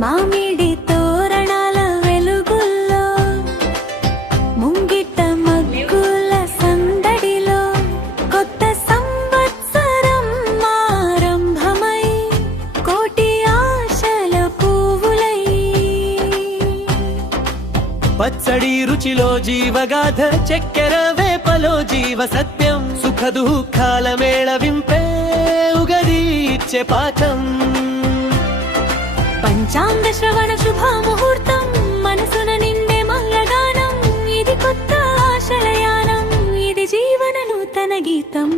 మామిడి తోరణాల వెలుగుల్లో ముంగిట మగ్గుల సందడిలో కొత్త సంవత్సరం ఆరంభమై కోటి ఆశల పువ్వులై పచ్చడి రుచిలో జీవగాథ చక్కెర వేపలో జీవ సత్యం సుఖ దుఃఖాల మేళవింపే ఉగది ఇచ్చే పాఠం పంచాంగ శ్రవణ శుభ ముహూర్తం మనసున నిండే మంగళగానం ఇది కొత్త ఆశలయానం ఇది జీవన నూతన గీతం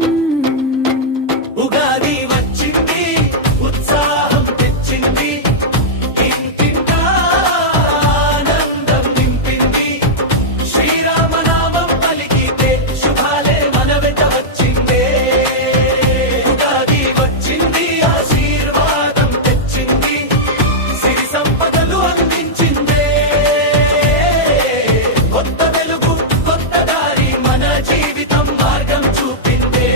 ఉగాది వచ్చింది ఉత్సాహం తెచ్చింది ఇంటింటా ఆనందం నింపింది శ్రీరామనామం పలికితే శుభాలే మన వెంట వచ్చిందే ఉగాది వచ్చింది ఆశీర్వాదం తెచ్చింది సిరి సంపదలు అందించిందే కొత్త వెలుగు కొత్త దారి మన జీవితం మార్గం చూపిందే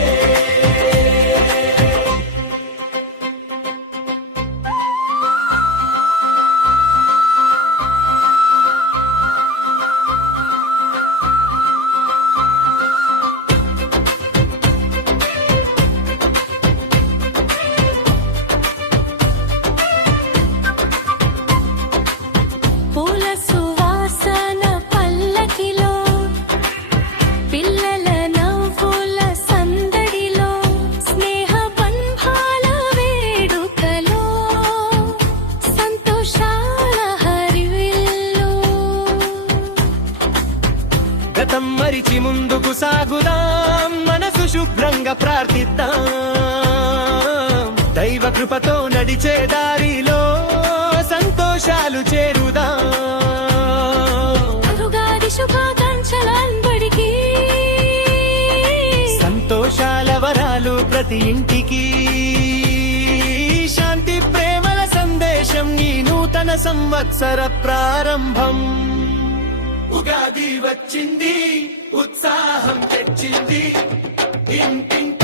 పూల సువాసన పల్లకిలో పిల్లల నవ్వుల సందడిలో స్నేహ బంధాల వేడుకలో సంతోషాల హరివిల్లు గతం మరిచి ముందుకు సాగుదాం మనసు శుభ్రంగా ప్రార్థిద్దాం దైవ కృపతో నడిచే దారిలో సంతోషాలు చేరుదాం ఉగాది శుభాకాంక్షల అందరికీ సంతోషాల వరాలు ప్రతి ఇంటికి శాంతి ప్రేమల సందేశం ఈ నూతన సంవత్సర ప్రారంభం ఉగాది వచ్చింది ఉత్సాహం తెచ్చింది ఇంటింటి